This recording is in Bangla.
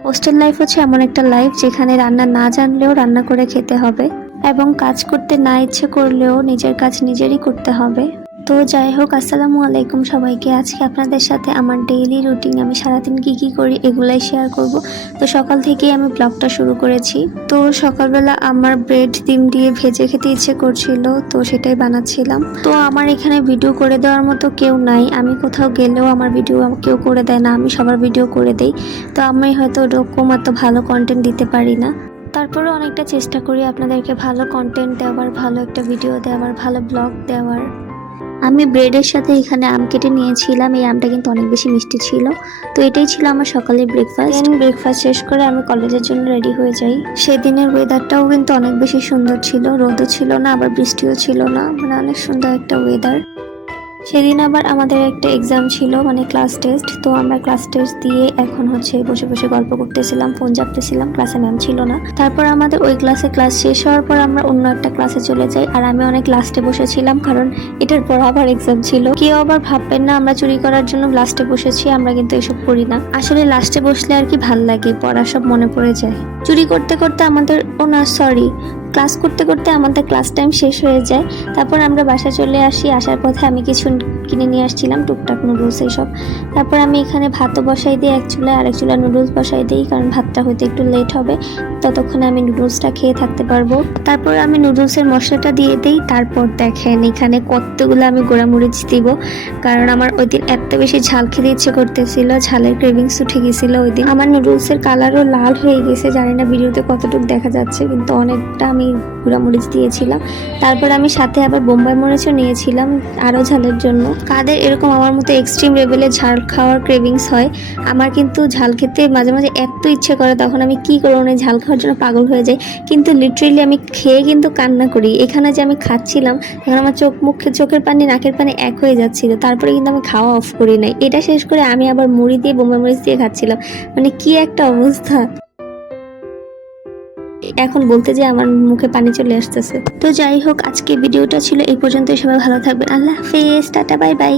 হোস্টেল লাইফ হচ্ছে এমন একটা লাইফ যেখানে রান্না না জানলেও রান্না করে খেতে হবে এবং কাজ করতে না ইচ্ছে করলেও নিজের কাজ নিজেরই করতে হবে। তো যাই হোক, আসসালামু আলাইকুম সবাইকে। আজকে আপনাদের সাথে আমার ডেইলি রুটিন, আমি সারাদিন কি করি এগুলাই শেয়ার করব। তো সকাল থেকেই আমি ব্লগটা শুরু করেছি। তো সকালবেলা আমার ব্রেড ডিম দিয়ে ভেজে খেতে ইচ্ছে করছিল, তো সেটাই বানাচ্ছিলাম। তো আমার এখানে ভিডিও করে দেওয়ার মতো কেউ নাই, আমি কোথাও গেলেও আমার ভিডিও কেউ করে দেয় না, আমি সবার ভিডিও করে দেই। তো আমি হয়তো ওরকম এত ভালো কন্টেন্ট দিতে পারি না, তারপরে অনেকটা চেষ্টা করি আপনাদেরকে ভালো কন্টেন্ট দেওয়ার, ভালো একটা ভিডিও দেওয়ার, ভালো ব্লগ দেওয়ার। আমি ব্রেডের সাথে এখানে আম কেটে নিয়েছিলাম, এই আমটা কিন্তু অনেক বেশি মিষ্টি ছিল। তো এটাই ছিল আমার সকালের ব্রেকফাস্ট শেষ করে আমি কলেজের জন্য রেডি হয়ে যাই। সেদিনের ওয়েদারটাও কিন্তু অনেক বেশি সুন্দর ছিল, রোদও ছিল না আবার বৃষ্টিও ছিল না, মানে অনেক সুন্দর একটা ওয়েদার। সেদিন আবার আমাদের একটা এক্সাম ছিল, মানে ক্লাস টেস্ট। তো আমরা ক্লাস টেস্ট দিয়ে এখন হচ্ছে বসে বসে গল্প করতেছিলাম, ফোন চাপতেছিলাম, ক্লাসে ম্যাম ছিল না। তারপর আমাদের ওই ক্লাস শেষ হওয়ার পর আমরা অন্য একটা ক্লাসে চলে যাই, আর আমি অনেক লাস্টে বসেছিলাম কারণ এটার পর আবার এক্সাম ছিল। কেউ আবার ভাববেন না আমরা চুরি করার জন্য লাস্টে বসেছি, আমরা কিন্তু এসব করি না। আসলে লাস্টে বসলে আর কি ভাল লাগে, পড়া সব মনে পড়ে যায়। চুরি করতে করতে আমাদের ক্লাস করতে করতে আমাদের ক্লাস টাইম শেষ হয়ে যায়। তারপর আমরা বাসায় চলে আসি, আসার পথে আমি কিছু কিনে নিয়ে আসছিলাম, টুকটাক নুডলস এইসব। তারপর আমি এখানে ভাতও বসাই দিই এক চুলায়, আরেক চুলা নুডলস বসাই দিই, কারণ ভাতটা হয়তো একটু লেট হবে, ততক্ষণে আমি নুডলসটা খেয়ে থাকতে পারবো। তারপর আমি নুডলসের মশলাটা দিয়ে দিই। তারপর দেখেন এখানে কতগুলো আমি গোড়ামরিচ দিব, কারণ আমার ওই দিন এত বেশি ঝাল খেতে ইচ্ছে করতেছিল, ঝালের ক্রেভিংস উঠে গেছিল ওই দিন। আমার নুডলসের কালারও লাল হয়ে গেছে, জানি না ভিডিওতে কতটুকু দেখা যাচ্ছে, কিন্তু অনেকটা আমি গুঁড়ামরিচ দিয়েছিলাম। তারপর আমি সাথে আবার বোম্বাই মরিচও নিয়েছিলাম আরও ঝালের জন্য। কাদের এরকম আমার মতো এক্সট্রিম লেভেলে ঝাল খাওয়ার ক্রেভিংস হয়? আমার কিন্তু ঝাল খেতে মাঝে মাঝে এত ইচ্ছে করে, তখন আমি কি করবো, না ঝাল খাওয়ার জন্য পাগল হয়ে যাই। কিন্তু লিটারেলি আমি খেয়ে কিন্তু কান্না করি। এখানে যে আমি খাচ্ছিলাম তখন আমার চোখের পানি নাকের পানি এক হয়ে যাচ্ছিল, তারপরে কিন্তু আমি খাওয়া অফ করি নাই। এটা শেষ করে আমি আবার মুড়ি দিয়ে বোম্বাই মরিচ দিয়ে খাচ্ছিলাম, মানে কি একটা অবস্থা। এখন বলতে যে আমার মুখে পানি চলে আসতেছে। তো যাই হোক, আজকে ভিডিওটা ছিল এই পর্যন্ত। সবাই ভালো থাকবেন, আল্লাহ হাফেজ, টাটা, বাই বাই।